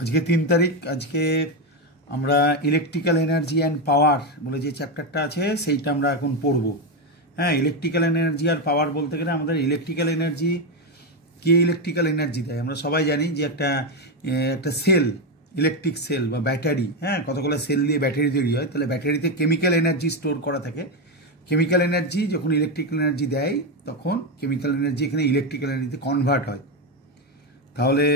আজকে 3 তারিখ। আজকে আমরা ইলেকট্রিক্যাল এনার্জি অ্যান্ড পাওয়ার বলে যে চ্যাপ্টারটা আছে সেইটা আমরা এখন পড়ব। হ্যাঁ, ইলেকট্রিক্যাল এনার্জি আর পাওয়ার বলতে গেলে আমাদের ইলেকট্রিক্যাল এনার্জি, কে ইলেকট্রিক্যাল এনার্জি দেয় আমরা সবাই জানি যে একটা সেল, ইলেকট্রিক সেল বা ব্যাটারি, হ্যাঁ কতগুলো সেল দিয়ে ব্যাটারি তৈরি হয়, তাহলে ব্যাটারিতে কেমিক্যাল এনার্জি স্টোর করা থাকে। কেমিক্যাল এনার্জি যখন ইলেকট্রিক্যাল এনার্জি দেয় তখন কেমিক্যাল এনার্জি এখানে ইলেকট্রিক্যাল এনার্জিতে কনভার্ট হয়। তাহলে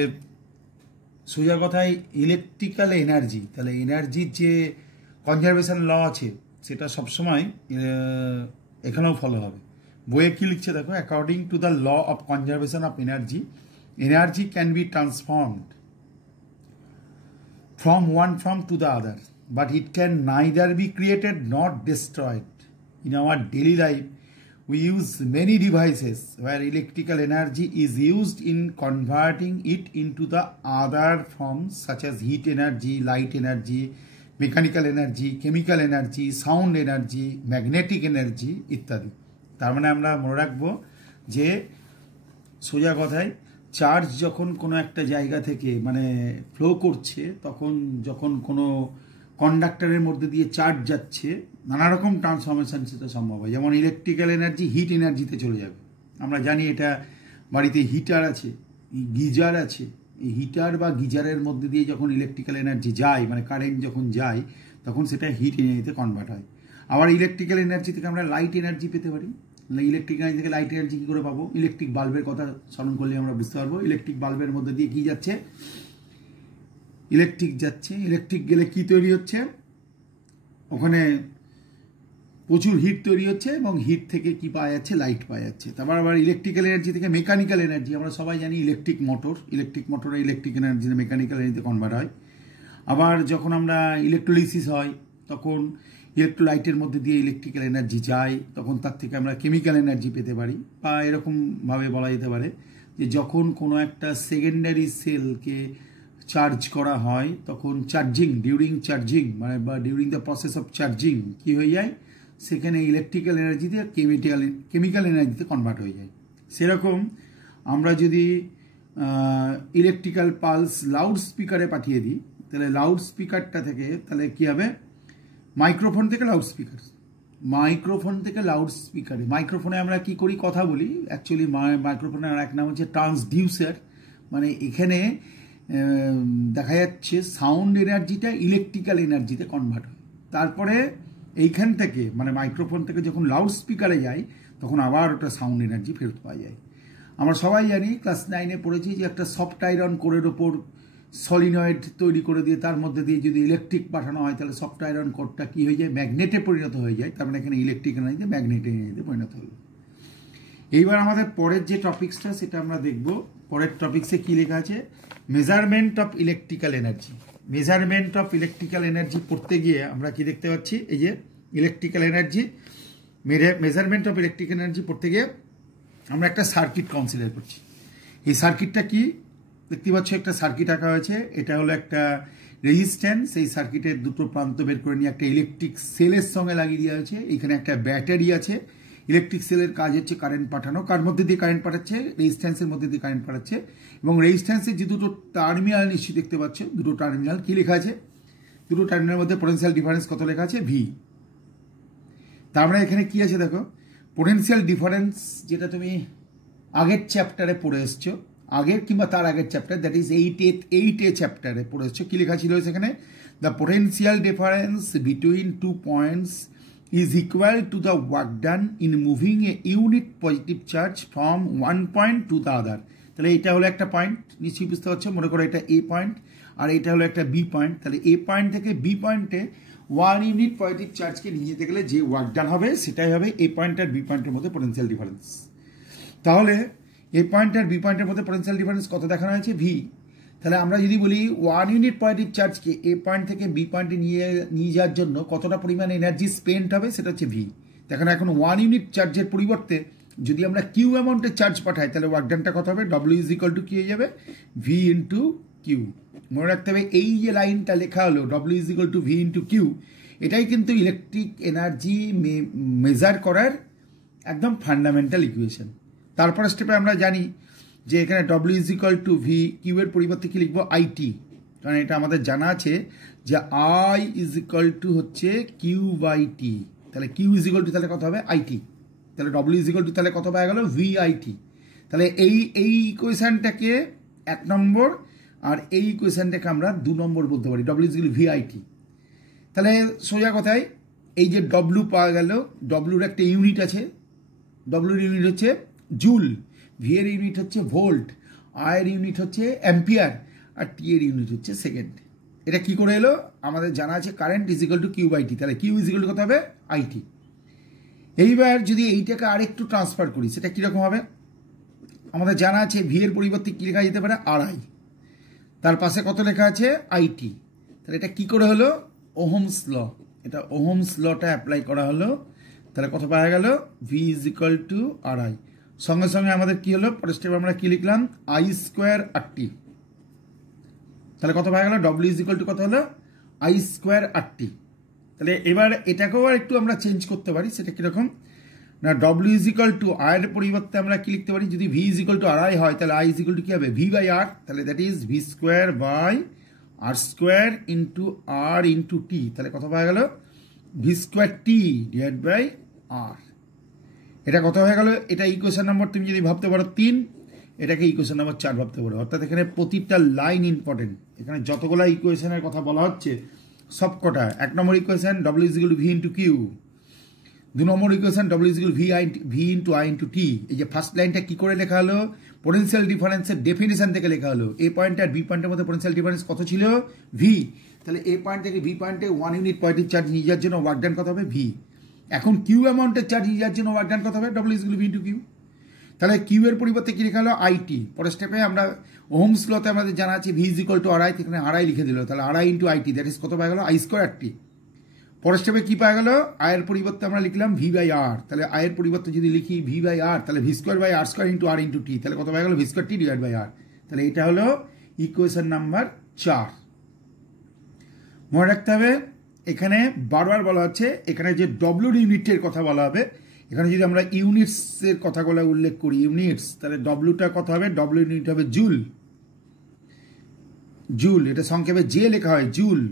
সোজা কথায় ইলেকট্রিক্যাল এনার্জি, তাহলে এনার্জির যে কনজারভেশন ল আছে সেটা সবসময় এখানেও ফলো হবে। বইয়ে কি লিখছে দেখো, according to the law of conservation of energy, energy can be transformed from one form to the other, but it can neither be created nor destroyed. In our daily life, we use many devices where electrical energy is used in converting it into the other forms such as heat energy, light energy, mechanical energy, chemical energy, sound energy, magnetic energy ইত্যাদি। তার মানে আমরা মনে রাখবো যে সোজা কথায় charge যখন কোনো একটা জায়গা থেকে মানে ফ্লো করছে, তখন যখন কোনো কন্ডাক্টরের মধ্যে দিয়ে চার্জ যাচ্ছে, নানা রকম ট্রান্সফরমেশন সেটা সম্ভব হয়। যেমন ইলেকট্রিক্যাল এনার্জি হিট এনার্জিতে চলে যাবে। আমরা জানি এটা বাড়িতে হিটার আছে, গিজার আছে, এই হিটার বা গিজারের মধ্যে দিয়ে যখন ইলেকট্রিক্যাল এনার্জি যায়, মানে কারেন্ট যখন যায়, তখন সেটা হিট এনার্জিতে কনভার্ট হয়। আবার ইলেকট্রিক্যাল এনার্জি থেকে আমরা লাইট এনার্জি পেতে পারি। ইলেকট্রিক এনার্জি থেকে লাইট এনার্জি কী করে পাবো? ইলেকট্রিক বাল্বের কথা স্মরণ করলে আমরা বুঝতে পারবো। ইলেকট্রিক বাল্বের মধ্যে দিয়ে কি যাচ্ছে? ইলেকট্রিক যাচ্ছে। ইলেকট্রিক গেলে কি তৈরি হচ্ছে? ওখানে প্রচুর হিট তৈরি হচ্ছে এবং হিট থেকে কি পাওয়া যাচ্ছে? লাইট পাওয়া যাচ্ছে। তারপর আবার ইলেকট্রিক্যাল এনার্জি থেকে মেকানিক্যাল এনার্জি, আমরা সবাই জানি ইলেকট্রিক মোটরে ইলেকট্রিক এনার্জিতে মেকানিক্যাল এনার্জিতে কনভার্ট হয়। আবার যখন আমরা ইলেকট্রোলাইসিস হয় তখন ইলেকট্রোলাইটের মধ্যে দিয়ে ইলেকট্রিক্যাল এনার্জি যায়, তখন তার থেকে আমরা কেমিক্যাল এনার্জি পেতে পারি। বা এরকমভাবে বলা যেতে পারে যে যখন কোনো একটা সেকেন্ডারি সেলকে চার্জ করা হয় তখন ডিউরিং চার্জিং মানে বা during the process of charging কি হয়ে যায়? সেখানে ইলেকট্রিক্যাল এনার্জি দিয়ে কেমিক্যাল এনার্জিতে কনভার্ট হয়ে যায়। সেরকম আমরা যদি ইলেকট্রিক্যাল পালস লাউড স্পিকারে পাঠিয়ে দিই, তাহলে লাউড স্পিকারটা থেকে তাহলে কি হবে? মাইক্রোফোন থেকে লাউড স্পিকারে মাইক্রোফোনে আমরা কি করি? কথা বলি। অ্যাকচুয়ালি মাইক্রোফোনের এক নাম হচ্ছে ট্রান্সডিউসার। মানে এখানে দেখা যাচ্ছে সাউন্ড এনার্জিটা ইলেকট্রিক্যাল এনার্জিতে কনভার্ট হয়। তারপরে এইখান থেকে মানে মাইক্রোফোন থেকে যখন লাউড স্পিকারে যায় তখন আবার ওটা সাউন্ড এনার্জি ফেরত পাওয়া যায়। আমরা সবাই জানি, ক্লাস 9-এ পড়েছি যে একটা সফট আয়রন কোরের ওপর সলিনয়েড তৈরি করে দিয়ে তার মধ্যে দিয়ে যদি ইলেকট্রিক পাঠানো হয় তাহলে সফট আয়রন কোরটা কি হয়ে যায়? ম্যাগনেটে পরিণত হয়ে যায়। তার মানে এখানে ইলেকট্রিক এনার্জিতে ম্যাগনেটিক এনার্জিতে পরিণত হলো। এইবার আমাদের পরের যে টপিক্সটা সেটা আমরা দেখব। পরের টপিক্সে কি লেখা আছে? Measurement of electrical energy. Measurement of electrical energy পড়তে গিয়ে আমরা কি দেখতে পাচ্ছি? এই যে electrical energy, measurement of electrical energy পড়তে গিয়ে আমরা একটা সার্কিট কনসিডার করছি। এই সার্কিটটা কি দেখতে পাচ্ছ? একটা সার্কিট আঁকা হয়েছে। এটা হলো একটা রেজিস্ট্যান্স। এই সার্কিটের দুটো প্রান্ত বের করে নিয়ে একটা ইলেকট্রিক সেলের সঙ্গে লাগিয়ে দেওয়া হয়েছে। এখানে একটা ব্যাটারি আছে। ইলেকট্রিক সেলের কাজ হচ্ছে কারেন্ট পাঠানো। কার মধ্যে দিয়ে কারেন্ট পাঠাচ্ছে? রেজিস্ট্যান্সের মধ্যে দিয়ে কারেন্ট পাঠাচ্ছে। এবং রেজিস্ট্যান্সের যে দুটো টার্মিনাল নিশ্চয়ই দেখতে পাচ্ছ, দুটো টার্মিনাল কি লেখা আছে? দুটো টার্মিনালের মধ্যে পোটেনশিয়াল ডিফারেন্স কত লেখা আছে? ভি। তার মানে এখানে কি আছে দেখো, পোটেনশিয়াল ডিফারেন্স যেটা তুমি আগের চ্যাপ্টারে পড়ে এসছো, আগের কিংবা তার আগের চ্যাপ্টার, দ্যাট ইজ 8A চ্যাপ্টারে পড়ে এসছো। কি লেখা ছিল সেখানে? The potential difference between 2 points is equal to the work done in moving a unit positive charge from one point to the other. তাহলে এটা হলো একটা পয়েন্ট, নিশ্চয়ই বুঝতে পারছো। মনে করো এটা এ পয়েন্ট আর এটা হলো একটা বি পয়েন্ট। তাহলে এ পয়েন্ট থেকে বি পয়েন্টে 1 ইউনিট পজিটিভ চার্জকে নিয়ে যেতে গেলে যে ওয়ার্ক ডান হবে সেটাই হবে এ পয়েন্ট আর বি পয়েন্টের মধ্যে পোটেনশিয়াল ডিফারেন্স। তাহলে এ পয়েন্ট আর বি পয়েন্টের মধ্যে পোটেনশিয়াল ডিফারেন্স কত দেখানো হয়েছে? ভি। তাহলে আমরা যদি বলি 1 ইউনিট পজিটিভ চার্জকে এ পয়েন্ট থেকে বি পয়েন্টে নিয়ে যাওয়ার জন্য কতটা পরিমাণ এনার্জি স্পেন্ড হবে, সেটা হচ্ছে ভি। দেখেন এখন 1 ইউনিট চার্জের পরিবর্তে যদি আমরা কিউ অ্যামাউন্টের চার্জ পাঠাই তাহলে ওয়ার্ক ডানটা কত হবে? ডব্লিউ ইজ ইকুয়াল টু কি হয়ে যাবে? V into Q. মনে রাখতে হবে এই যে লাইনটা লেখা হলো W is equal to V into Q, এটাই কিন্তু ইলেকট্রিক এনার্জি মেজার করার একদম ফান্ডামেন্টাল ইকুয়েশন। তারপরে স্টেপে আমরা জানি যে এখানে W is equal to V, Q এর পরিবর্তে কি লিখবো? আইটি। কারণ এটা আমাদের জানা আছে যে আই ইজ ইকুয়াল টু হচ্ছে কিউ বাই টি, তাহলে কিউ ইজ ইকুয়াল টু তাহলে কত হবে আইটি, তাহলে ডব্লিউ ইজ ইকুয়াল টু তাহলে কত পাওয়া গেল ভিআইটি। তাহলে এই ইকুয়েশনটাকে 1 নম্বর আর এই ইকুয়েশনটাকে আমরা 2 নম্বর বলতে পারি, W is equal two VIT. তাহলে সোজা কথায় এই যে ডব্লিউ পাওয়া গেল, ডব্লিউর একটা ইউনিট আছে, ডব্লিউর ইউনিট হচ্ছে জুল, ভি এর ইউনিট হচ্ছে ভোল্ট, আই এর ইউনিট হচ্ছে অ্যাম্পিয়ার, আর টি এর ইউনিট হচ্ছে সেকেন্ড। এটা কি করে এলো? আমাদের জানা আছে current is equal to Q by T, তাহলে কিউ ইজ ইকুয়াল টু কত হবে আইটি। এইবার যদি এইটাকে আরেকটু ট্রান্সফার করি সেটা কীরকম হবে? আমাদের জানা আছে ভি এর পরিবর্তে কী লেখা যেতে পারে আরআই, তার পাশে কত লেখা আছে আইটি। তাহলে এটা কি করে হলো? ওহমস ল, এটা ওহমস লটা অ্যাপ্লাই করা হলো, তাহলে কত পাওয়া গেল V is equal two RI. সঙ্গে সঙ্গে আমাদের কি হলো, পরের স্টেপে আমরা কি লিখলাম আই স্কোয়ার আর টি, তাহলে কত পাওয়া গেল ডব্লিউ ইজ ইকুয়াল টু কত হলো আই স্কোয়ার আর টি। তাহলে এবার এটাকেও আর একটু আমরা চেঞ্জ করতে পারি, সেটা কিরকম না, ডব্লিউ ইজ ইকুয়াল টু আয়ের পরিবর্তে আমরা কি লিখতে পারি, যদি V is equal to R I হয় তাহলে আই ইজ ইকুয়াল টু কি হবে ভি বাই আর, তাহলে that is V square by R square into R into T, তাহলে কত পাওয়া গেল V square T divide by R. এটা কত হয়ে গেল? এটা ইকুয়েশন নম্বর তুমি যদি ভাবতে পারো 3, এটাকে ইকুয়েশন নম্বর 4 ভাবতে পারো। অর্থাৎ এখানে প্রতিটা লাইন ইম্পর্টেন্ট, এখানে যতগুলো ইকুয়েশনের কথা বলা হচ্ছে সব কটা। 1 number equation W is equal to V into Q, 2 number equation W is equal to V into I into T. এই যে ফার্স্ট লাইনটা কি করে লেখা হলো, পোটেনশিয়াল ডিফারেন্সের ডেফিনেশন থেকে লেখা হলো। এ পয়েন্ট আর বি পয়েন্টের মধ্যে পোটেনশিয়াল ডিফারেন্স কত ছিল ভি, তাহলে এ পয়েন্ট থেকে বি পয়েন্টে 1 ইউনিট পয়েন্টের চার্জ নিয়ে যাওয়ার জন্য ওয়ার্ক ডান কত হবে ভি। এখন কিউ অ্যামাউন্টের চার্জ নিয়ে যাওয়ার জন্য ওয়ার্ক ডান কত হবে W is equal to V into Q. তাহলে কিউ এর পরিবর্তে কি লেখা হলো আইটি। পরের স্টেপে আমরা ওহমস লতে আমাদের জানা আছে V is equal two RI, এখানে আরআই লিখে দিল, তাহলে RI into IT that is কত পাওয়া গেল আই স্কোয়ার আর টি। পরের স্টেপে কি পাওয়া গেল, আয়ের পরিবর্তে আমরা লিখলাম ভি বাই আর, তাহলে আয়ের পরিবর্তে যদি লিখি ভি বাই আর তাহলে V square by R square into R into T, তাহলে কত পাওয়া গেল V square T divide by R. তাহলে এটা হলো ইকুয়েশন নাম্বার 4। মনে রাখতে হবে এখানে বারবার বলা হচ্ছে, এখানে যে ডব্লিউ ইউনিটের কথা বলা হবে, এখানে যদি আমরা ইউনিটসের কথাগুলো উল্লেখ করি ইউনিটস, তাহলে ডব্লিউটা কত হবে, ডব্লিউ ইউনিট হবে জুল, জুল এটা সংক্ষেপে জে লেখা হয় জুল।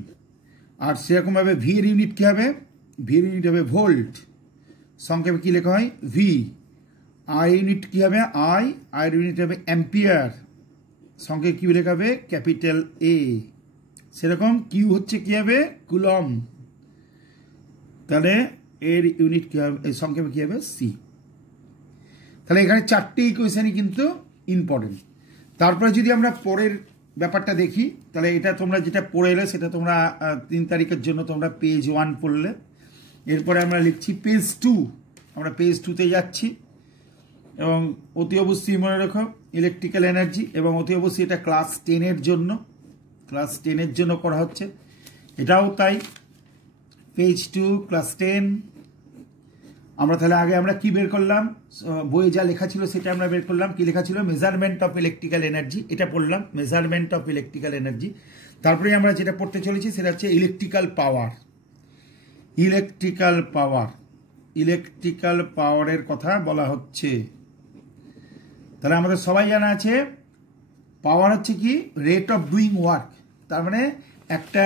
আর সেরকমভাবে ভি এর ইউনিট কী হবে, ভি এর ইউনিট হবে ভোল্ট, সংক্ষেপে কী লেখা হয় ভি। আই ইউনিট কী হবে আই, আই এর ইউনিট হবে অ্যাম্পিয়ার, সংক্ষেপে কী লেখা হবে ক্যাপিটাল এ। সেরকম কিউ হচ্ছে কী হবে কুলম, তাহলে এর ইউনিট কী হবে সংক্ষেপে কী হবে সি। তাহলে এখানে 4টে ইকুয়েশনই কিন্তু ইম্পর্টেন্ট। তারপরে যদি আমরা পরের ব্যাপারটা দেখি, তাহলে এটা তোমরা যেটা পড়ে এলে সেটা তোমরা 3 তারিখের জন্য তোমরা পেজ 1 পড়লে, এরপরে আমরা লিখছি পেজ 2, আমরা পেজ 2তে যাচ্ছি। এবং অতি অবশ্যই মনে রাখো ইলেকট্রিক্যাল এনার্জি, এবং অতি অবশ্যই এটা ক্লাস 10-এর জন্য, ক্লাস 10-এর জন্য করা হচ্ছে, এটাও তাই পেজ 2 ক্লাস 10। আমরা তাহলে আগে আমরা কি বের করলাম, বইয়ে যা লেখা ছিল সেটা আমরা বের করলাম। কি লেখা ছিল মেজারমেন্ট অফ ইলেকট্রিক্যাল এনার্জি, এটা পড়লাম মেজারমেন্ট অফ ইলেকট্রিক্যাল এনার্জি। তারপরে আমরা যেটা পড়তে চলেছি সেটা হচ্ছে electrical power. Electrical power, electrical পাওয়ারের কথা বলা হচ্ছে। তাহলে আমাদের সবাই জানা আছে পাওয়ার হচ্ছে কি রেট অফ ডুইং ওয়ার্ক, তার মানে একটা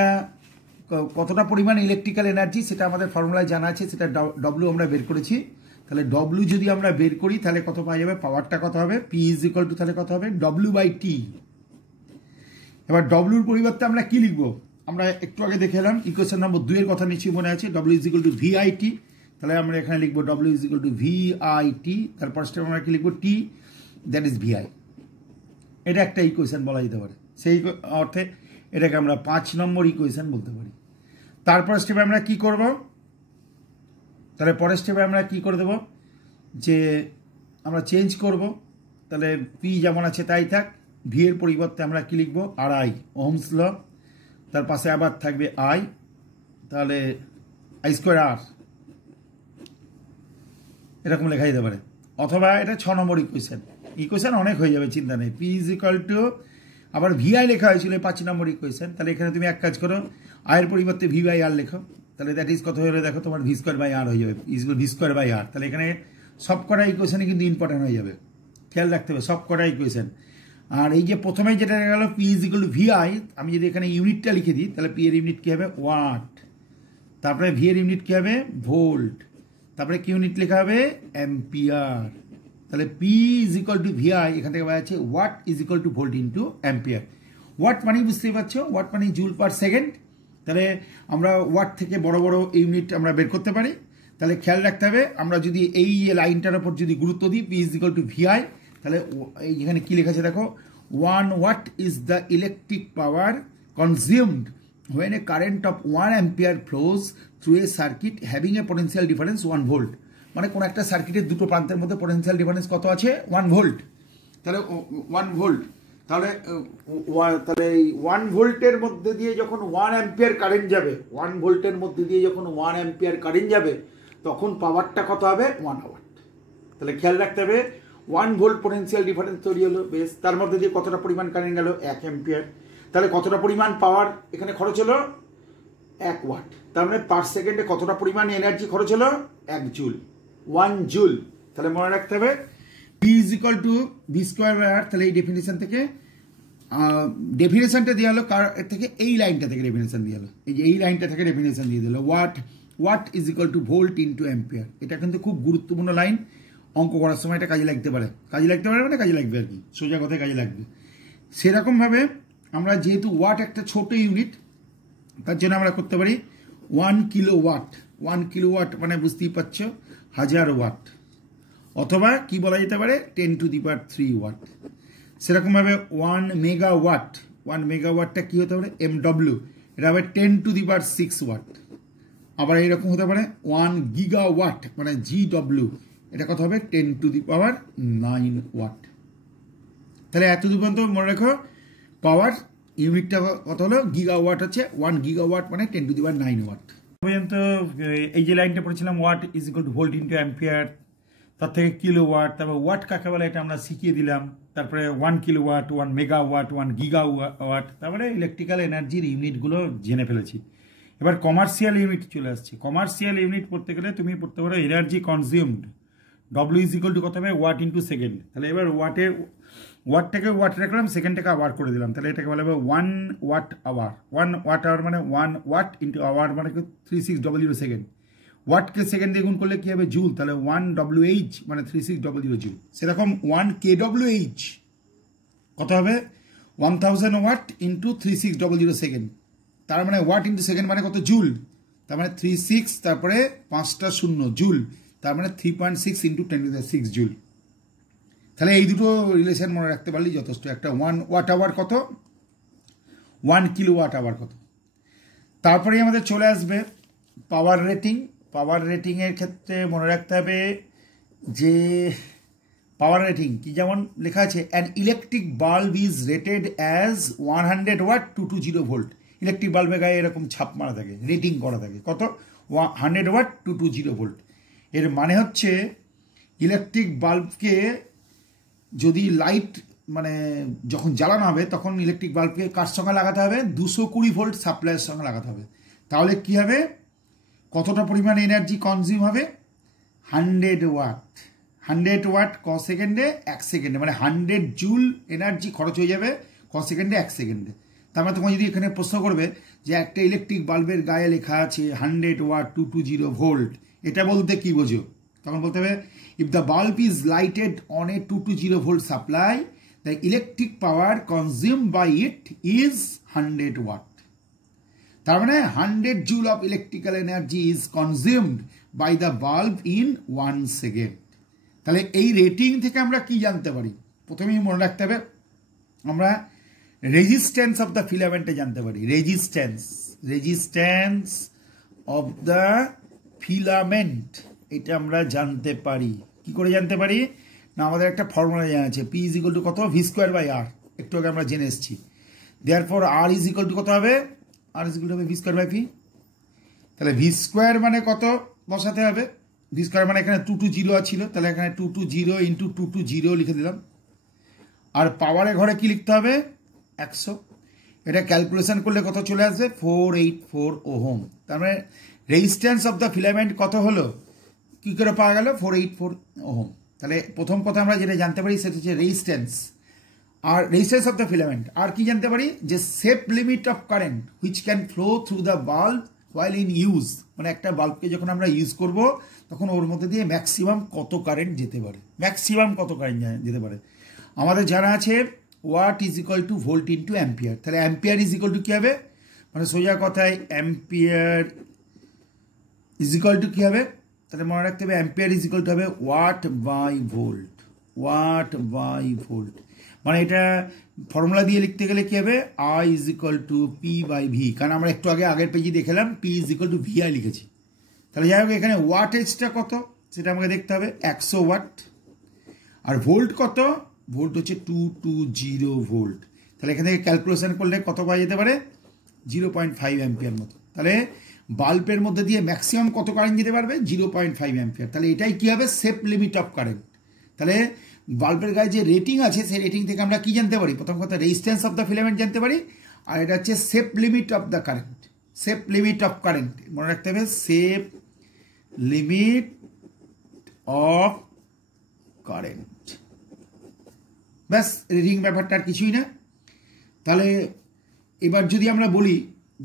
কতটা পরিমাণ ইলেকট্রিক্যাল এনার্জি সেটা আমাদের ফর্মুলায় জানা আছে, সেটা ডব্লিউ আমরা বের করেছি। তাহলে ডব্লিউ যদি আমরা বের করি তাহলে কত পাওয়া যাবে, পাওয়ারটা কত হবে পি ইজ ইকুয়াল টু তাহলে কত হবে ডব্লিউ বাই টি। এবার ডব্লিউর পরিবর্তে আমরা কি লিখবো, আমরা একটু আগে দেখে এলাম ইকুয়েশন নম্বর 2 এর কথা নিশ্চয়ই মনে আছে, W is equal to V I T. তাহলে আমরা এখানে লিখবো W is equal to V I T, তারপর স্টেপ আমরা কি লিখবো টি দ্যাট ইজ ভি আই। এটা একটা ইকুয়েশন বলা যেতে পারে, সেই অর্থে এটাকে আমরা 5 নম্বর ইকুয়েশন বলতে পারি। তারপর স্টেপে আমরা কি করব, তাহলে পরের স্টেপে আমরা কি করে দেব যে আমরা চেঞ্জ করব, তাহলে পি যেমন আছে তাই থাক, ভি এর পরিবর্তে আমরা কি লিখবো আর আই ওহমস ল, তার পাশে আবার থাকবে আই, তাহলে আই স্কোয়ার আর, এরকম লেখা যেতে পারে। অথবা এটা 6 নম্বর ইকুয়েশন, ইকুয়েশন অনেক হয়ে যাবে চিন্তা নেই। পি ইজ ইকুয়াল টু আবার ভিআই লেখা হয়েছিল 5 নম্বর ইকুয়েশন, তাহলে এখানে তুমি এক কাজ করো আয়ের পরিবর্তে ভি বাই আর লেখো, তাহলে দ্যাট ইজ কত হয়ে দেখো তোমার ভি স্কোয়ার বাই আর হয়ে যাবে, is V square by R. তাহলে এখানে সব কটা ইকুয়েশনই কিন্তু ইম্পর্টেন্ট হয়ে যাবে, খেয়াল রাখতে হবে সব কটা ইকুয়েশন। আর এই যে প্রথমে যেটা গেল P is equal to V I, আমি যদি এখানে ইউনিটটা লিখে দিই তাহলে পি এর ইউনিট কী হবে ওয়াট, তারপরে ভি এর ইউনিট কী হবে ভোল্ট, তারপরে কি ইউনিট লেখা হবে অ্যাম্পিয়ার। তাহলে P is equal to V I, এখান থেকে বলা যাচ্ছে watt is equal to volt into ampere. Watt মানে বুঝতেই পারছো, ওয়াট মানে জুল পার সেকেন্ড। তাহলে আমরা ওয়াট থেকে বড় বড় ইউনিট আমরা বের করতে পারি। তাহলে খেয়াল রাখতে হবে, আমরা যদি এই লাইনটার ওপর যদি গুরুত্ব দিই P is equal to V I, তাহলে এখানে কি লেখা আছে দেখো, 1 watt is the electric power consumed when a current of 1 ampere flows through a circuit having a potential difference 1 volt। মানে কোন একটা সার্কিটের দুটো প্রান্তের মধ্যে পোটেনশিয়াল ডিফারেন্স কত আছে 1 ভোল্ট। তাহলে 1 ভোল্ট, তাহলে 1 ভোল্টের মধ্যে দিয়ে যখন 1 অ্যাম্পিয়ার কারেন্ট যাবে, 1 ভোল্টের মধ্যে দিয়ে যখন 1 অ্যাম্পিয়ার কারেন্ট যাবে তখন পাওয়ারটা কত হবে 1 ওয়াট। তাহলে খেয়াল রাখতে হবে 1 ভোল্ট পোটেনশিয়াল ডিফারেন্স তৈরি হলো, বেশ, তার মধ্যে দিয়ে কতটা পরিমাণ কারেন্ট গেল 1 অ্যাম্পিয়ার। তাহলে কতটা পরিমাণ পাওয়ার এখানে খরচ হলো 1 ওয়াট। তার মানে পার সেকেন্ডে কতটা পরিমাণ এনার্জি খরচ হলো 1 জুল, 1 জুল। তাহলে মনে রাখতে হবে P is equal to V square by R. তাহলে এই ডেফিনেশন থেকে ডেফিনেশনটা দেওয়া হলো কার থেকে, এই লাইনটা থেকে ডেফিনেশন দিয়ে হলো, এই যে এই লাইনটা থেকে ডেফিনেশন দিয়ে দিল watt is equal to volt into ampere. এটা কিন্তু খুব গুরুত্বপূর্ণ লাইন, অঙ্ক করার সময় এটা কাজে লাগতে পারে, কাজে লাগতে পারে মানে কাজে লাগবে আর কি, সোজা কথায় কাজে লাগবে। সেরকমভাবে আমরা যেহেতু ওয়াট একটা ছোট ইউনিট, তার জন্য আমরা করতে পারি 1 কিলোওয়াট। 1 কিলোওয়াট মানে বুঝতেই পারছো 1000 ওয়াট, অথবা কি বলা যেতে পারে 10 টু দি পাওয়ার 3 ওয়াট। সেরকমভাবে 1 মেগাওয়াট, 1 মেগাওয়াটটা কি হতে পারে MW, এটা হবে 10 টু দি পাওয়ার 6 ওয়াট। আবার এইরকম হতে পারে 1 গিগাওয়াট মানে GW, এটা কত হবে 10 টু দি পাওয়ার 9 ওয়াট। তাহলে এত দূর পর্যন্ত মনে রাখো পাওয়ার ইউনিটটা কত হলো গিগাওয়াট হচ্ছে, 1 গিগাওয়াট মানে 10 টু দি পাওয়ার 9 ওয়াট। পর্যন্ত এই যে লাইনটা পড়েছিলাম watt is equal to volt into ampere, তার থেকে কিলোওয়াট, তারপর ওয়াট কাকে বলে এটা আমরা শিখিয়ে দিলাম, তারপরে 1 কিলোওয়াট, 1 মেগাওয়াট, 1 গিগাওয়াট, তারপরে ইলেকট্রিক্যাল এনার্জির ইউনিটগুলো জেনে ফেলেছি। এবার কমার্শিয়াল ইউনিট চলে আসছে। কমার্শিয়াল ইউনিট পড়তে গেলে তুমি পড়তে পারো energy consumed, W is equal to কত হবে ওয়াট ইন্টু সেকেন্ড। তাহলে এবার ওয়াটটাকে ওয়াট রাখলাম, সেকেন্ডটাকে আওয়ার করে দিলাম, তাহলে এটাকে বলা হবে 1 ওয়াট আওয়ার। 1 ওয়াট আওয়ার মানে 1 ওয়াট ইন্টু আওয়ার মানে 3600 সেকেন্ড। ওয়াটকে সেকেন্ড দিয়ে গুণ করলে কি হবে জুল, তাহলে 1 WH মানে 3600 জুল। সেরকম 1 kWh কত হবে 1000 ওয়াট ইন্টু 3600 সেকেন্ড। তার মানে ওয়াট ইন্টু সেকেন্ড মানে কত জুল, তার মানে 36 তারপরে 5টা শূন্য জুল, তার মানে 3.6 ইন্টু 10 টু দি 6 জুল। তাহলে এই দুটো রিলেশন মনে রাখতে পারলেই যথেষ্ট। একটা 1 ওয়াট আওয়ার কত, 1 কিলোওয়াট আওয়ার কত। তারপরে আমাদের চলে আসবে পাওয়ার রেটিং। পাওয়ার রেটিংয়ের ক্ষেত্রে মনে রাখতে হবে যে পাওয়ার রেটিং কি, যেমন লেখা আছে an electric bulb is rated as 100 watt 220 volt. Electric বাল্বের গায়ে এরকম ছাপ মারা থাকে, রেটিং করা থাকে কত 100 ওয়াট 220 ভোল্ট। এর মানে হচ্ছে ইলেকট্রিক বাল্বকে যদি লাইট মানে যখন জ্বালানো হবে তখন ইলেকট্রিক বাল্বকে কার সঙ্গে লাগাতে হবে 220 ভোল্ট সাপ্লাইয়ের সঙ্গে লাগাতে হবে। তাহলে কি হবে, কতটা পরিমাণ এনার্জি কনজিউম হবে 100 ওয়াট। 100 ওয়াট ক সেকেন্ডে 1 সেকেন্ডে, মানে 100 জুল এনার্জি খরচ হয়ে যাবে ক সেকেন্ডে 1 সেকেন্ডে। তার মানে তোমার যদি এখানে প্রশ্ন করবে যে একটা ইলেকট্রিক বাল্বের গায়ে লেখা আছে 100 ওয়াট 220 ভোল্ট, এটা বলতে কি বোঝো, তখন বলতে হবে if the bulb is lighted on a 220 volt supply the electric power consume by it is 100 watt. তার মানে 100 joule of electrical energy is consumed by the bulb in 1 second. তাহলে এই রেটিং থেকে আমরা কি জানতে পারি, প্রথমেই মনে রাখতে হবে আমরা রেজিস্ট্যান্স অফ দ্য ফিলামেন্টে জানতে পারি। রেজিস্ট্যান্স অফ দ্য ফিলামেন্ট এটা আমরা জানতে পারি। কি করে জানতে পারি না, আমাদের একটা ফর্মুলা জানা আছে পি ইজ ইকুয়াল টু কত ভি স্কোয়ার বাই আর, একটু আগে আমরা জেনে এসেছি। Therefore R is equal to কত হবে, আর ইজ ইকুয়াল টু হবে ভি স্কোয়ার বাই পি। তাহলে ভি স্কোয়ার মানে কত বসাতে হবে, ভি স্কোয়ার মানে এখানে 220 ছিল, তাহলে এখানে 220 ইন্টু 220 লিখে দিলাম। আর পাওয়ারের ঘরে কি লিখতে হবে 100। এটা ক্যালকুলেশন করলে কত চলে আসবে 484 ওহম। তার মানে রেজিস্ট্যান্স অফ দ্য ফিলামেন্ট কত হলো, কি করে পাওয়া গেল 484 ওহম। তাহলে প্রথম কথা আমরা যেটা জানতে পারি সেটা হচ্ছে রেজিস্ট্যান্স আর রেজিস্ট্যান্স অফ দ্য ফিলামেন্ট, আর কি জানতে পারি যে safe limit of current which can flow through the bulb while in use, মানে একটা বাল্বকে যখন আমরা ইউজ করব তখন ওর মধ্যে দিয়ে ম্যাক্সিমাম কত কারেন্ট যেতে পারে, ম্যাক্সিমাম কত কারেন্ট যেতে পারে। আমাদের জানা আছে watt is equal to volt into ampere, তাহলে অ্যাম্পিয়ার ইজ ইকুয়াল টু কী হবে, মানে সোজা কথায় অ্যাম্পিয়ার ইজ ইকুয়াল টু কী হবে, তাহলে মনে রাখতে হবে অ্যাম্পিয়ার ইজ ইকুয়াল টু হবে watt by volt, watt by volt, মানে এটা ফর্মুলা দিয়ে লিখতে গেলে কি হবে I is equal to P by V, কারণ আমরা একটু আগের পেজে দেখলাম P is equal to VI লিখেছি। তাহলে যাই হোক এখানে ওয়াটেজটা কত সেটা আমাকে দেখতে হবে 100 ওয়াট, আর ভোল্ট কত, ভোল্ট হচ্ছে 220 ভোল্ট, তাহলে এখান থেকে ক্যালকুলেশন করলে কত পাওয়া যেতে পারে 0.5 অ্যাম্পিয়ার মতো। তাহলে বাল্বের মধ্যে দিয়ে ম্যাক্সিমাম কত কারেন্ট যেতে পারবে 0.5 অ্যাম্পিয়ার, তাহলে এটাই কি হবে সেফ লিমিট অফ কারেন্ট। তাহলে বাল্বের গায়ে যে রেটিং আছে সেই রেটিং থেকে আমরা কি জানতে পারি, প্রথম কথা রেজিস্ট্যান্স অফ দ্য ফিলামেন্ট জানতে পারি, আর এটা হচ্ছে safe limit of the current, safe limit of current মনে রাখতে হবে সেফ লিমিট অফ কারেন্ট, ব্যাস রেটিং ব্যাপারটা আর কিছুই না। তাহলে এবার যদি আমরা বলি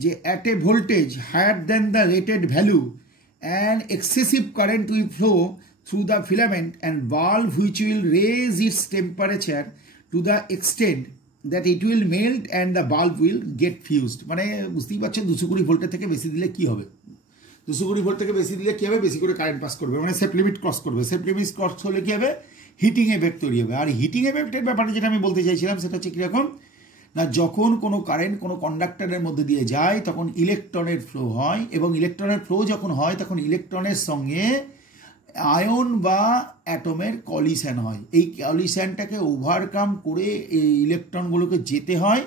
যে at a voltage higher than the rated value and excessive current will flow through the filament and bulb which will raise its temperature to the extent that it will melt and the bulb will get fused, মানে বুঝতেই পারছেন 220 ভোল্টের থেকে বেশি দিলে কি হবে, 220 volt থেকে বেশি দিলে কি হবে, বেশি করে কারেন্ট পাস করবে, মানে সেফ লিমিট ক্রস করবে, সেফ লিমিট ক্রস হলে কি হবে হিটিং এফেক্ট তৈরি হবে। আর হিটিং এফেক্টের ব্যাপারে যেটা আমি বলতে চাইছিলাম সেটা হচ্ছে কিরকম না, যখন কোনো কারেন্ট কোনো কন্ডাক্টরের মধ্যে দিয়ে যায় তখন ইলেকট্রনের ফ্লো হয়, এবং ইলেকট্রনের ফ্লো যখন হয় তখন ইলেকট্রনের সঙ্গে আয়ন বা অ্যাটমের কলিশন হয়, এই কলিশনটাকে ওভারকাম করে এই ইলেকট্রনগুলোকে যেতে হয়,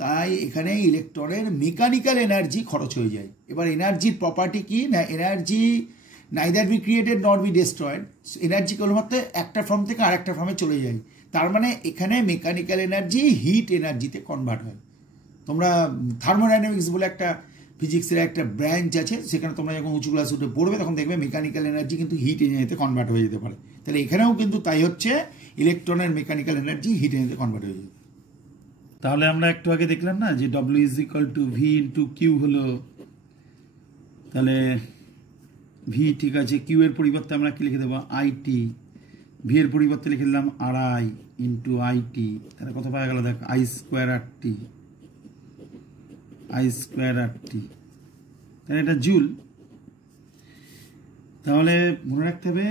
তাই এখানে ইলেকট্রনের মেকানিক্যাল এনার্জি খরচ হয়ে যায়। এবার এনার্জির প্রপার্টি কি না, energy neither B created not be destroyed, energy কেবলমাত্র একটা ফর্ম থেকে আরেকটা ফর্মে চলে যায়, তার মানে এখানে মেকানিক্যাল এনার্জি হিট এনার্জিতে কনভার্ট হয়। তোমরা থার্মোডাইনামিক্স বলে একটা ফিজিক্সের একটা ব্রাঞ্চ আছে, সেখানে তোমরা যখন উঁচু ক্লাসে উঠে পড়বে তখন দেখবে মেকানিক্যাল এনার্জি কিন্তু হিট এনার্জিতে কনভার্ট হয়ে যেতে পারে, তাহলে এখানেও কিন্তু তাই হচ্ছে ইলেকট্রনের মেকানিক্যাল এনার্জি হিট এনার্জিতে কনভার্ট হয়ে যাবে। তাহলে আমরা একটু আগে দেখলাম না যে W is equal to V into Q হলো, তাহলে ভি ঠিক আছে, কিউ এর পরিবর্তে আমরা কি লিখে দেবো আইটি, ভি এর পরিবর্তে লিখে দিলাম আড়াই ইন্টু আইটি, তাহলে কত পাওয়া গেল দেখ I square R T, I square R T, তাহলে এটা জুল। তাহলে মনে রাখতে হবে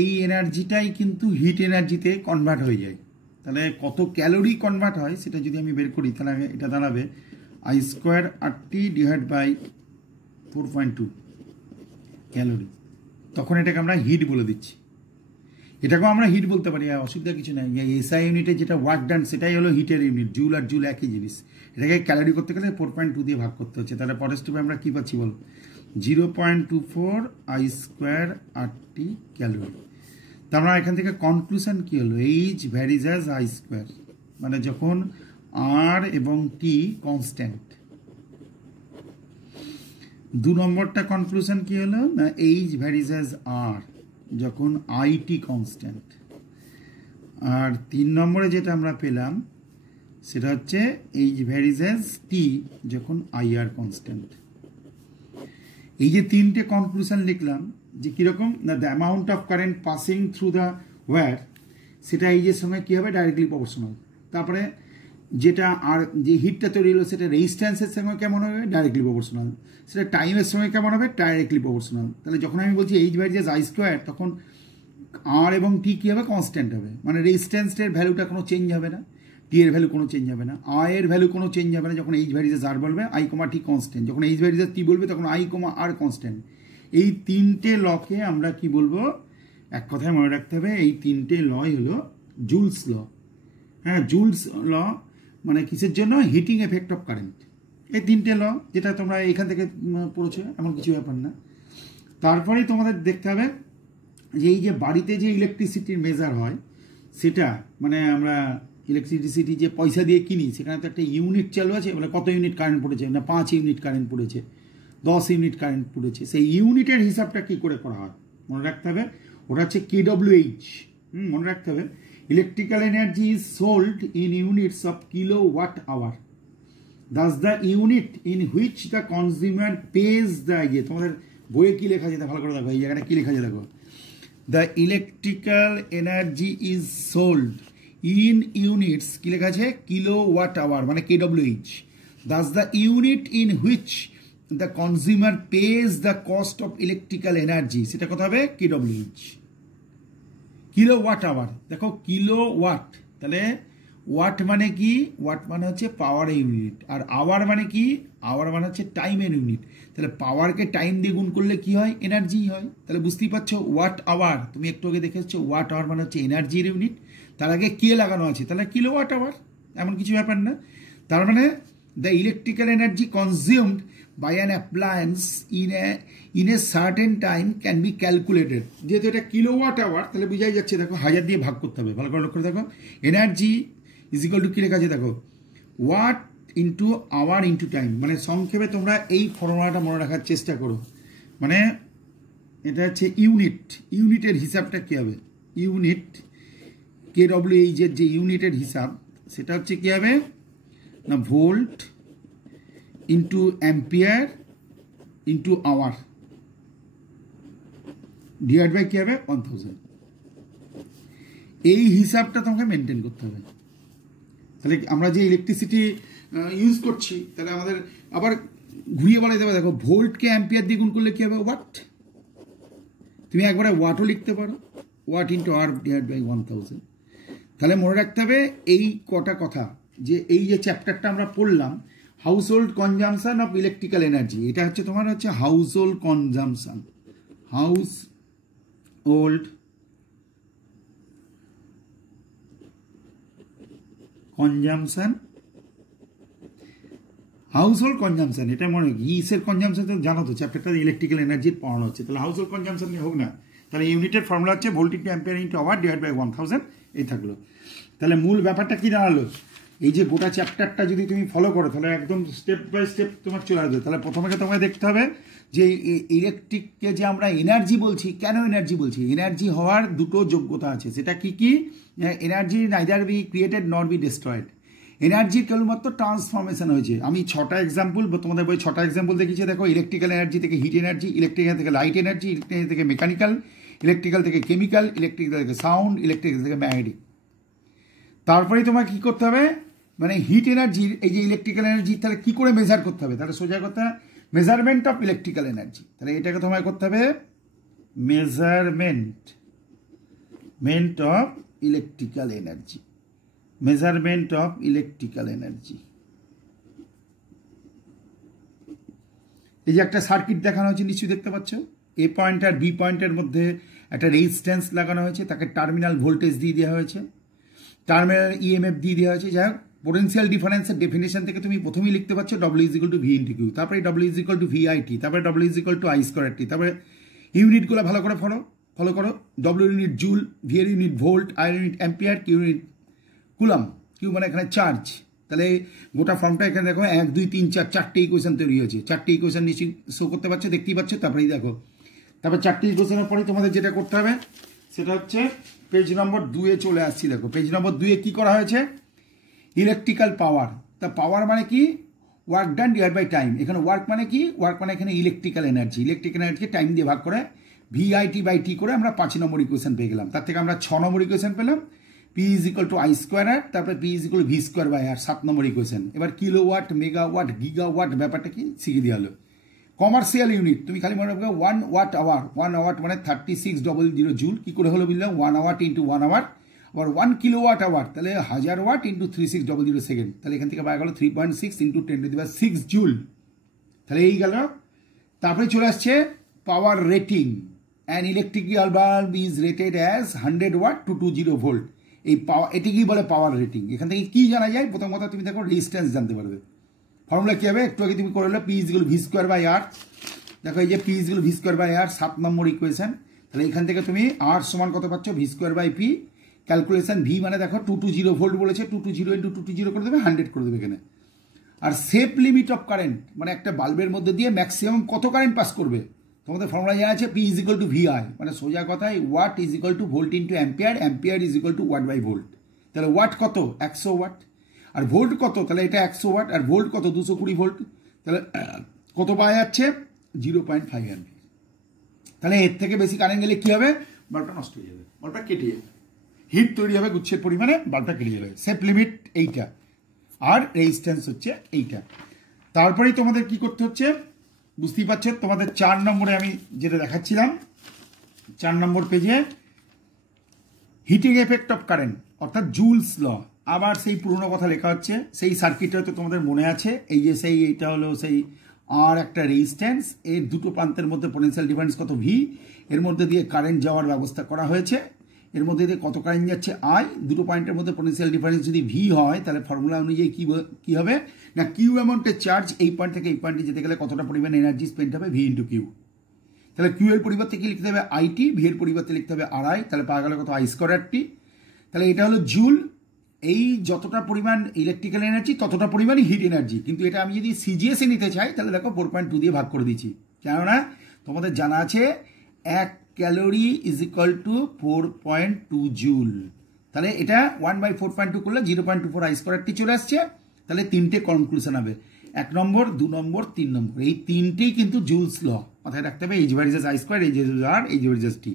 এই এনার্জিটাই কিন্তু হিট এনার্জিতে কনভার্ট হয়ে যায়, তাহলে কত ক্যালোরি কনভার্ট হয় সেটা যদি আমি বের করি তাহলে এটা দাঁড়াবে I square R T divide by 4.2 calorie, তখন এটাকে আমরা হিট বলে দিচ্ছি, এটাকেও আমরা হিট বলতে পারি, অসুবিধা কিছু নাই। এসআই ইউনিটে যেটা ওয়ার্ক ডান সেটাই হলো হিটের ইউনিট, জুল আর জুল একই জিনিস, এটাকে ক্যালোরি করতে গেলে 4.2 দিয়ে ভাগ করতে হচ্ছে, তাহলে পরের স্টেপে আমরা কী পাচ্ছি বলো 0.24 I square R T calorie. তার মানে এখান থেকে কনক্লুশন কী হলো H varies as I square, মানে যখন আর এবং টি কনস্ট্যান্ট। 2 নম্বরটা কনক্লুশন কী হলো না এইচ ভ্যারিজ অ্যাজ আর যখন আইটি কনস্ট্যান্ট, আর 3 নম্বরে যেটা আমরা পেলাম সেটা হচ্ছে এইচ ভ্যারিজ অ্যাজ টি যখন আই আর কনস্ট্যান্ট। এই যে 3টে কনক্লুশন লিখলাম যে কীরকম না the amount of current passing through the wire সেটা এইচের সঙ্গে কী হবে ডাইরেক্টলি প্রপোর্শনাল, তারপরে যেটা আর যে হিটটা তৈরি হলো সেটা রেজিস্ট্যান্সের সঙ্গে কেমন হবে ডাইরেক্টলি প্রপোর্শনাল, সেটা টাইমের সঙ্গে কেমন হবে ডাইরেক্টলি প্রপোর্শনাল। তাহলে যখন আমি বলছি এইচ ভ্যারিজ আই স্কোয়ার তখন আর এবং টি কী হবে কনস্ট্যান্ট হবে, মানে রেজিস্ট্যান্সের ভ্যালুটা কোনো চেঞ্জ হবে না, টি এর ভ্যালু কোনো চেঞ্জ হবে না, আই এর ভ্যালু কোনো চেঞ্জ হবে না, যখন এইচ ভ্যারিজেস আর বলবে আই কমা টি কনস্ট্যান্ট, যখন এইচ ভ্যারিজেস টি বলবে তখন আই কমা আর কনস্ট্যান্ট। এই 3টে লকে আমরা কি বলবো, এক কথায় মনে রাখতে হবে এই 3টে লই হলো জুলস ল। হ্যাঁ, জুলস ল মানে কিসের জন্য, হিটিং এফেক্ট অফ কারেন্ট, এই 3টে ল যেটা তোমরা এখান থেকে পড়েছো এমন কিছু ব্যাপার না। তারপরেই তোমাদের দেখতে হবে যে এই যে বাড়িতে যে ইলেকট্রিসিটির মেজার হয় সেটা মানে আমরা ইলেকট্রিসিটি যে পয়সা দিয়ে কিনি সেখানে তো একটা ইউনিট চালু আছে, মানে কত ইউনিট কারেন্ট পড়েছে না 5 ইউনিট কারেন্ট পড়েছে, 10 ইউনিট কারেন্ট পড়েছে, সেই ইউনিটের হিসাবটা কি করে করা হয় মনে রাখতে হবে, ওটা হচ্ছে KWH। মনে রাখতে হবে Electrical energy is sold in units of kilowatt hour. Thus the unit in which the consumer pays the তোমাদের বইয়ে কি লেখা আছে ভালো করে দেখো, এই জায়গাটা কি লেখা আছে দেখো, the electrical energy is sold in units কি লেখা আছে কিলোওয়াট আওয়ার মানে kWh. Thus the unit in which the consumer pays the cost of electrical energy সেটা কত হবে kWh. কিলোওয়াট আওয়ার দেখো কিলোওয়াট, তাহলে ওয়াট মানে কি, ওয়াট মানে হচ্ছে পাওয়ারের ইউনিট, আর আওয়ার মানে কি, আওয়ার মানে হচ্ছে টাইমের ইউনিট। তাহলে পাওয়ারকে টাইম দিয়ে গুণ করলে কি হয়, এনার্জি হয়। তাহলে বুঝতেই পারছো ওয়াট আওয়ার, তুমি একটু আগে দেখেছো ওয়াট আওয়ার মানে হচ্ছে এনার্জির ইউনিট, তার আগে কে লাগানো আছে, তাহলে কিলোওয়াট আওয়ার, এমন কিছু ব্যাপার না। তার মানে the electrical energy consumed by an appliance in a certain time can be calculated. যেহেতু এটা কিলোওয়াট আওয়ার তাহলে বুঝাই যাচ্ছে, দেখো 1000 দিয়ে ভাগ করতে হবে, ভালো করে লক্ষ্য দেখো, এনার্জি ইজ ইকুয়াল টু কি লেখা আছে দেখো watt into hour into time. মানে সংক্ষেপে তোমরা এই ফর্মুলাটা মনে রাখার চেষ্টা করো, মানে এটা হচ্ছে ইউনিট, ইউনিটের হিসাবটা কি হবে, ইউনিট kWh এর যে ইউনিটের হিসাব সেটা হচ্ছে কি হবে না volt into ampere into hour divide by কি হবে 1000। এই হিসাবটা তোমাকে মেনটেন করতে হবে। তাহলে আমরা যে ইলেকট্রিসিটি ইউজ করছি তাহলে আমাদের আবার ঘুরিয়ে বলা যাবে, দেখো ভোল্টকে অ্যাম্পিয়ার দিয়ে গুণ করলে কি হবে ওয়াট, তুমি একবারে ওয়াটও লিখতে পারো, watt into hour divide by 1000। তাহলে মনে রাখতে হবে এই কটা কথা, যে এই যে চ্যাপ্টারটা আমরা পড়লাম household consumption of electrical energy, এটা হচ্ছে তোমার হচ্ছে household consumption, household consumption, household consumption, এটা মনে হয় ইসের কনজামশন তো জানো তো, চ্যাপ্টারটা ইলেকট্রিক্যাল এনার্জির পড়ানো হচ্ছে, তাহলে হাউসহোল্ড কনজামশন হোক না, তাহলে ইউনিটের ফর্মুলা হচ্ছে volt into ampere into hour divide by 1000, এই থাকলো। তাহলে মূল ব্যাপারটা কি দাঁড়ালো, এই যে গোটা চ্যাপ্টারটা যদি তুমি ফলো করো তাহলে একদম স্টেপ বাই স্টেপ তোমার চলে আসবে। তাহলে প্রথমে তোমাকে দেখতে হবে যে ইলেকট্রিককে যে আমরা এনার্জি বলছি, কেন এনার্জি বলছি, এনার্জি হওয়ার দুটো যোগ্যতা আছে, সেটা কি কি, এনার্জি নাইদার বি ক্রিয়েটেড নর বি ডিস্ট্রয়েড, এনার্জির কেবলমাত্র ট্রান্সফরমেশন হয়েছে। আমি 6টা এক্সাম্পল তোমাদের বই 6টা এক্সাম্পল দেখিয়েছি, দেখো ইলেকট্রিক্যাল এনার্জি থেকে হিট এনার্জি, ইলেকট্রিক্যাল থেকে লাইট এনার্জি, ইলেকট্রিক্যাল থেকে মেকানিক্যাল, ইলেকট্রিক্যাল থেকে কেমিক্যাল, ইলেকট্রিক্যাল থেকে সাউন্ড, ইলেকট্রিক্যাল থেকে ম্যাগনেটিক। তারপরেই তোমাকে কি করতে হবে, মানে হিট এনার্জির এই যে ইলেকট্রিক্যাল এনার্জি তাহলে কি করে মেজার করতে হবে, তাহলে সোজা করতে হবে মেজারমেন্ট অফ ইলেকট্রিক্যাল এনার্জি। তাহলে এটাকে তোমায় করতে হবে measurement of electrical energy, measurement of electrical energy. এই যে একটা সার্কিট দেখানো হয়েছে নিশ্চয়ই দেখতে পাচ্ছ, এ পয়েন্ট আর বি পয়েন্টের মধ্যে একটা রেজিস্ট্যান্স লাগানো হয়েছে, তাকে টার্মিনাল ভোল্টেজ দিয়ে দেওয়া হয়েছে, টার্মিনাল ইএমএফ দিয়ে দেওয়া হয়েছে। যাই হোক পোটেনশিয়াল ডিফারেন্সের ডেফিনেশন থেকে তুমি প্রথমেই লিখতে পারছো W is equal to V into Q, তারপরে W is equal to VIT, তারপরে W is equal to I square T, তারপরে ইউনিটগুলো ভালো করে ফলো করো, W ইউনিট জুল, V এর unit volt, I unit ampere, Q unit coulomb, Q মানে এখানে চার্জ। তাহলে গোটা ফর্মটা এখানে দেখো 1 2 3 4 4টে ইকুয়েশন তৈরি হয়েছে, 4টে ইকুয়েশন নিশ্চয়ই শো করতে পারছো, দেখতেই পাচ্ছ। তারপরেই দেখো, তারপর 4টে ইকুয়েশনের পরে তোমাদের যেটা করতে হবে সেটা হচ্ছে পেজ নম্বর 2-এ চলে আসছি। দেখো পেজ নম্বর 2-এ কি করা হয়েছে, ইলেকট্রিক্যাল পাওয়ার। তা পাওয়ার মানে কি, work done divide by time. এখানে ওয়ার্ক মানে কি, ওয়ার্ক মানে এখানে ইলেকট্রিক্যাল এনার্জি, ইলেকট্রিক্যাল এনার্জিকে টাইম দিয়ে ভাগ করে VIT/T করে আমরা 5 নম্বর ইকুয়েশন পেয়ে গেলাম। তার থেকে আমরা 6 নম্বর ইকুয়েশন পেলাম, P is equal to I square R, তারপরে P is equal to V square by R, 7 number equation. এবার কিলোওয়াট, মেগাওয়াট, গিগাওয়াট ব্যাপারটা কি শিখিয়ে দেওয়া হলো। কমার্শিয়াল ইউনিট তুমি খালি মনে রাখবে 1 ওয়াট আওয়ার, 1 ওয়াট মানে 3600 জুল, কি করে হলো বুঝলাম, 1 ওয়াট ইন্টু 1 আওয়ার, আবার 1 কিলোওয়াট আওয়ার তাহলে 1000 ওয়াট ইন্টু 3600 সেকেন্ড, তাহলে এখান থেকে পাওয়া গেল 3.6 ইন্টু 10⁶ জুল। তাহলে এই গেল। তারপরে চলে আসছে power rating, an electrical bulb is rated as 100 watt to 20 volt. এই পাওয়ার, এটিকেই বলে পাওয়ার রেটিং। এখান থেকে কি জানা যায়, প্রথম কথা তুমি দেখো রেজিস্ট্যান্স জানতে পারবে। ফর্মুলা কি হবে, একটু আগে তুমি করে হলো P is equal to V square by R. দেখো এই যে P is equal to V square by R 7 number equation. তাহলে এখান থেকে তুমি R সমান কত পাচ্ছ, V square by P, calculation V মানে দেখো 220 ভোল্ট বলেছে, 220 ইন্টু 220 করে দেবে, 100 করে দেবে এখানে। আর সেফ লিমিট অফ কারেন্ট মানে একটা বাল্বের মধ্যে দিয়ে ম্যাক্সিমাম কত কারেন্ট পাস করবে, তোমাদের ফর্মুলা জানা আছে P is equal to VI, মানে সোজা কথায় watt is equal to volt into ampere, ampere is equal to watt by volt. তাহলে ওয়াট কত 100 ওয়াট, আর ভোল্ট কত, তাহলে এটা 100 ওয়াট, আর ভোল্ট কত 220 ভোল্ট, তাহলে কত পাওয়া যাচ্ছে 0.5 অ্যাম্পিয়ার। তাহলে এর থেকে বেশি কারেন্ট গেলে কী হবে, বাল্বটা নষ্ট হয়ে যাবে, বাল্বটা কেটে যাবে, হিট তৈরি হবে গুচ্ছের পরিমাণে, বাল্বটা কেটে যাবে। সেফ লিমিট এইটা, আর রেজিস্ট্যান্স হচ্ছে এইটা। তারপরেই তোমাদের কি করতে হচ্ছে বুঝতেই পারছো, তোমাদের 4 নম্বরে আমি যেটা দেখাচ্ছিলাম, 4 নম্বর পেজে হিটিং এফেক্ট অফ কারেন্ট অর্থাৎ জুলস ল, আবার সেই পুরনো কথা লেখা হচ্ছে। সেই সার্কিটটা তো তোমাদের মনে আছে, এই যে সেই এইটা হলো সেই আর একটা রেজিস্ট্যান্স, এর দুটো প্রান্তের মধ্যে পোটেনশিয়াল ডিফারেন্স কত ভি, এর মধ্যে দিয়ে কারেন্ট যাওয়ার ব্যবস্থা করা হয়েছে, এর মধ্যে দিয়ে কত কারেন্ট যাচ্ছে আই, দুটো পয়েন্টের মধ্যে পোটেনশিয়াল ডিফারেন্স যদি ভি হয় তাহলে ফর্মুলা অনুযায়ী কি হবে না, কিউ অ্যামাউন্টের চার্জ এই পয়েন্ট থেকে এই পয়েন্টে যেতে গেলে কতটা পরিমাণ এনার্জি স্পেন্ড হবে, ভি ইন্টু কিউ। তাহলে কিউ এর পরিবর্তে কি লিখতে হবে আইটি, ভি এর পরিবর্তে লিখতে হবে আর আই, তাহলে পাওয়া গেল কত আই স্কোয়ার টি। তাহলে এটা হলো জুল, এই যতটা পরিমাণ ইলেকট্রিক্যাল এনার্জি ততটা পরিমাণই হিট এনার্জি। কিন্তু এটা আমি যদি সিজিএসে নিতে চাই তাহলে দেখো 4.2 দিয়ে ভাগ করে দিচ্ছি, কেননা তোমাদের জানা আছে 1 calorie is equal two 4.2 joule. তাহলে এটা 1/4.2 করলে 0.24 আই স্কোয়ার টি চলে আসছে। তাহলে তিনটে কনক্লুশন হবে, 1 নম্বর 2 নম্বর 3 নম্বর, এই তিনটেই কিন্তু জুলস ল, মাথায় রাখতে হবে, H versus I square, H versus R, H versus T.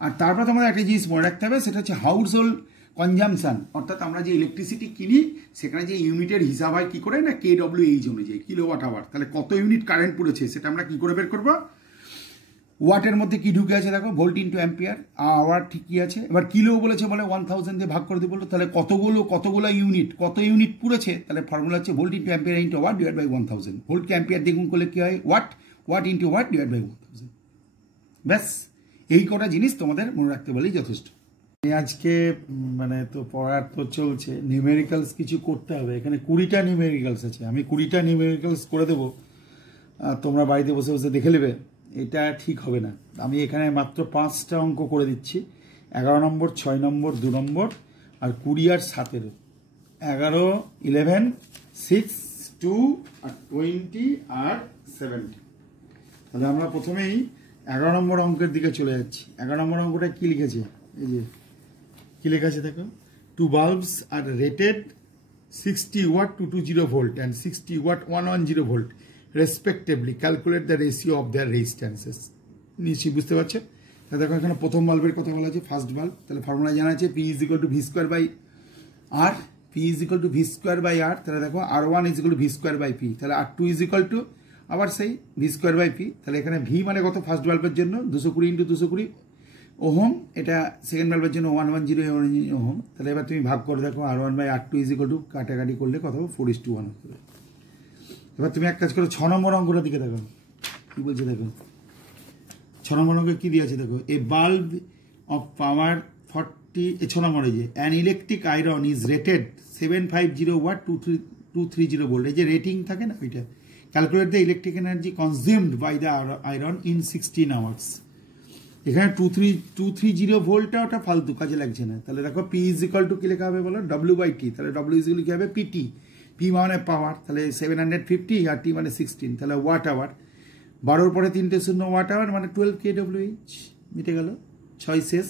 আর তারপর তোমাদের একটা জিনিস মনে রাখতে হবে, সেটা হচ্ছে হাউস হোল্ড কনজামশন, অর্থাৎ আমরা যে ইলেকট্রিসিটি কিনি সেখানে যে ইউনিটের হিসাব হয় কি করে না, KWH অনুযায়ী, কিলোওয়াট আওয়ার। তাহলে কত ইউনিট কারেন্ট পড়েছে সেটা আমরা কি করে বের করবো, ওয়াটের মধ্যে কি ঢুকে আছে দেখো, ভোল্ট ইন্টু অ্যাম্পিয়ার, আওয়ার ঠিকই আছে। এবার কিলো বলেছে বলে 1000 দিয়ে ভাগ করে দিয়ে বললো, তাহলে কতগুলো ইউনিট, কত ইউনিট পুড়েছে, তাহলে ফর্মুলা হচ্ছে volt into ampere into watt divide by 1000। ভোল্টকে অ্যাম্পিয়ার দ্বিগুণ করলে কি হয় watt, watt into watt divide by 1000। ব্যাস এই কটা জিনিস তোমাদের মনে রাখতে বলেই যথেষ্ট। আজকে মানে তো পড়ার তো চলছে, নিউমেরিক্যালস কিছু করতে হবে, এখানে 20টা নিউমেরিক্যালস আছে, আমি 20টা নিউমেরিক্যালস করে দেবো, তোমরা বাড়িতে বসে বসে দেখে নেবে, এটা ঠিক হবে না। আমি এখানে মাত্র 5টা অঙ্ক করে দিচ্ছি, 11 নম্বর, 6 নম্বর, 2 নম্বর, আর 20 আর 17, 11, 11, 6, 2 আর 20 আর 70। তাহলে আমরা প্রথমেই 11 নম্বর অঙ্কের দিকে চলে যাচ্ছি। 11 নম্বর অঙ্কটা কি লিখেছে, এই যে কি লেখা আছে দেখো, 2 bulbs are rated 60 watt 220 volt and 60 watt 110 volt respectively, calculate the ratio of their resistances। নিশ্চয়ই বুঝতে পারছো। তাহলে দেখো এখানে প্রথম বাল্বের কথা বলা আছে, ফার্স্ট বাল্ব। তাহলে ফর্মুলা জানা আছে P is equal to V square by R, P is equal to V square by R। তাহলে দেখো R1 is equal to V square by P, তাহলে R2 is equal to আবার সেই V square by P। তাহলে এখানে V মানে কত first বাল্বের জন্য 220 ইন্টু 220 ওহম, এটা সেকেন্ড বাল্বের জন্য 110 ওহম। তাহলে এবার তুমি ভাগ করে দেখো R1 by R2 is equal two, কাটাকাটি করলে কত হবে 4:1 হবে। এবার তুমি এক কাজ করো, 6 নম্বর অঙ্কটার দিকে দেখো কি বলছে দেখো, 6 নম্বর অঙ্কে কি দিয়ে আছে দেখো, এ বাল্ব অফ পাওয়ার 40, 6 নম্বরে যে an electric iron is rated 750 watt 230 volt, এই যে রেটিং থাকে না ওইটা, calculate the electric energy consumed by the iron in 16 hours. এখানে 230 ভোল্টটা ওটা ফালতু, কাজে লাগছে না। তাহলে দেখো P ইজ ইকুয়াল টু কি লেখা হবে বলো, W/T। তাহলে W ইজ ইকুয়াল কি হবে PT, P মানে পাওয়ার, তাহলে 750 আর T মানে 16, তাহলে ওয়াট আওয়ার, 12 পরে 3টে 0 ওয়াট আওয়ার মানে 12 kWh, মিটে গেল, 6 শেষ।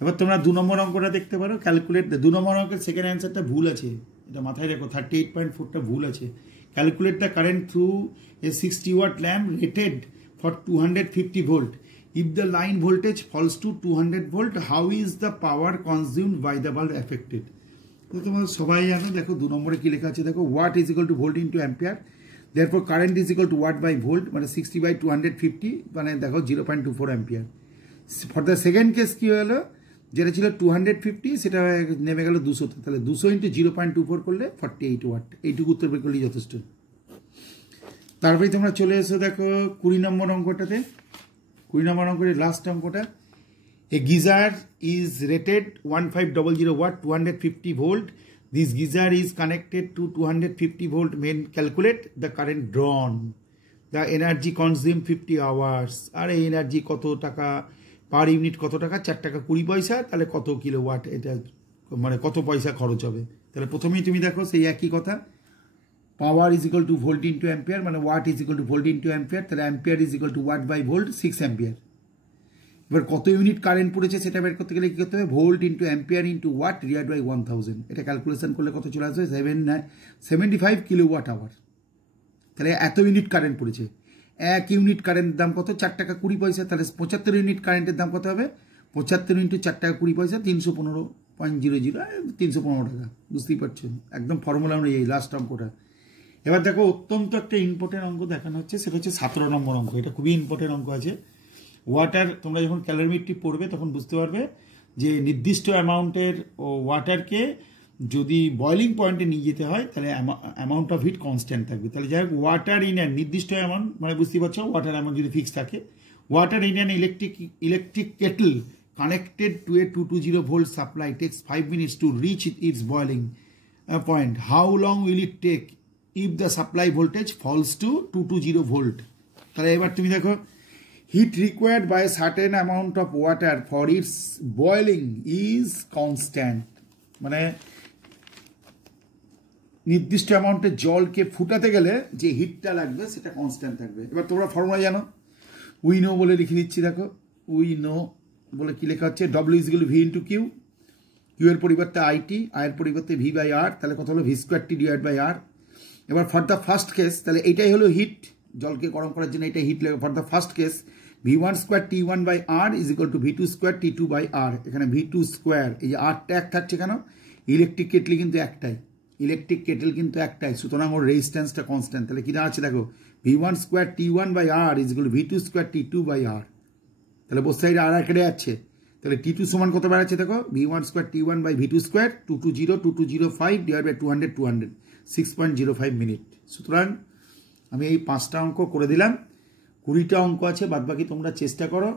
এবার তোমরা 2 নম্বর অঙ্কটা দেখতে পারো, ক্যালকুলেট 2 নম্বর অঙ্কের সেকেন্ড অ্যান্সারটা ভুল আছে, এটা মাথায় রাখো, 38.4টা ভুল আছে। Calculate the current through a 60 watt lamp rated for 250 volt. If the line voltage falls to 200 volt, how is the power consumed by the bulb affected? তো তোমরা সবাই জানো, দেখো 2 নম্বরে কি লেখা আছে দেখো, watt is equal to volt into ampere, therefore current is equal to watt by volt, মানে 60/250, মানে দেখো 0.24 ampere. For the second case কি হলো, যেটা ছিল 250 সেটা নেমে গেল 200, তাহলে 200 ইন্টু 0.24 করলে 48 ওয়াট। এইটুকু উত্তর বের করলেই যথেষ্ট। তারপরে তোমরা চলে এসো দেখো 20 নম্বর অঙ্কটাতে, 20 নম্বর অঙ্কের লাস্ট অঙ্কটা, a geyser is rated 1500 watt 250 volt, this geyser is connected to 250 volt main, calculate the current drawn, the energy consume 50 hours. আর এই এনার্জি কত টাকা পার ইউনিট, কত টাকা, 4 টাকা 20 পয়সা, তাহলে কত কিলোওয়াট, এটা মানে কত পয়সা খরচ হবে। তাহলে প্রথমেই তুমি দেখো সেই একই কথা, power is equal to volt into ampere, মানে watt is equal to volt into ampere, তাহলে ampere is equal to watt by volt 6 ampere. এবার কত ইউনিট কারেন্ট পড়েছে সেটা বের করতে গেলে কী করতে হবে, volt into ampere into watt divide by 1000, এটা ক্যালকুলেশন করলে কত চলে আসবে, 75 কিলোওয়াট আওয়ার। তাহলে এত ইউনিট কারেন্ট পড়েছে। 1 ইউনিট কারেন্টের দাম কত, 4 টাকা 20 পয়সা, তাহলে 75 ইউনিট কারেন্টের দাম কত হবে, 75 ইন্টু 4 টাকা 20 পয়সা, 315.00, 315 টাকা। বুঝতেই পারছেন, একদম ফর্মুলা অনুযায়ী লাস্ট অঙ্কটা। এবার দেখো অত্যন্ত একটা ইম্পর্টেন্ট অঙ্ক দেখানো হচ্ছে, সেটা হচ্ছে 17 নম্বর অঙ্ক। এটা খুবই ইম্পর্টেন্ট অঙ্ক আছে। ওয়াটার, তোমরা যখন ক্যালোরিমেট্রি পড়বে তখন বুঝতে পারবে যে নির্দিষ্ট অ্যামাউন্টের ওয়াটারকে যদি বয়লিং পয়েন্টে নিয়ে যেতে হয় তাহলে অ্যামাউন্ট অফ হিট কনস্ট্যান্ট থাকবে। তাহলে যাই হোক, ওয়াটার ইন অ্যান নির্দিষ্ট অ্যামাউন্ট, মানে বুঝতেই পারছো ওয়াটার অ্যামাউন্ট যদি ফিক্স থাকে, water in an electric Kettle connected to a 220 volt supply takes 5 minutes to reach its boiling point. How long will it take if the supply voltage falls to 220 volt? তাহলে এবার তুমি দেখো, heat required by a certain amount of water for its boiling is constant, মানে নির্দিষ্ট অ্যামাউন্টের জলকে ফুটাতে গেলে যে হিটটা লাগবে সেটা কনস্ট্যান্ট থাকবে। এবার তোমরা ফর্মুলা জানো, উই নো বলে লিখে দিচ্ছি। দেখো উই নো বলে কি লেখা হচ্ছে, W is equal to V into Q, Q এর পরিবর্তে আইটি, আই এর পরিবর্তে ভি বাই আর, তাহলে কত হলো V square T divide by R. এবার ফর দ্য ফার্স্ট কেস, তাহলে এইটাই হলো হিট, জলকে গরম করার জন্য এটা হিট লাগে। For the first case V1 square T1 by R is equal to V2 square T2 by R. এখানে V2 স্কোয়ার, এই যে আরটা এক থাকছে কেন, ইলেকট্রিক কেটলি কিন্তু একটাই, ইলেকট্রিক কেটেল কিন্তু একটাই, সুতরাং ওর রেজিস্ট্যান্সটা কনস্ট্যান্ট। তাহলে কি দাঁড়াচ্ছে দেখো, V1 square T1 by R is equal to V2 square T2 by R. তাহলে বোথ সাইডে আর কেটে যাচ্ছে, তাহলে T2 সমান কত বেড়াচ্ছে দেখো, V1 square T1 by V2 square 2205 divide by 200 6.05 minute. সুতরাং আমি এই 5টা অঙ্ক করে দিলাম, 20টা অঙ্ক আছে, বাদ বাকি তোমরা চেষ্টা করো।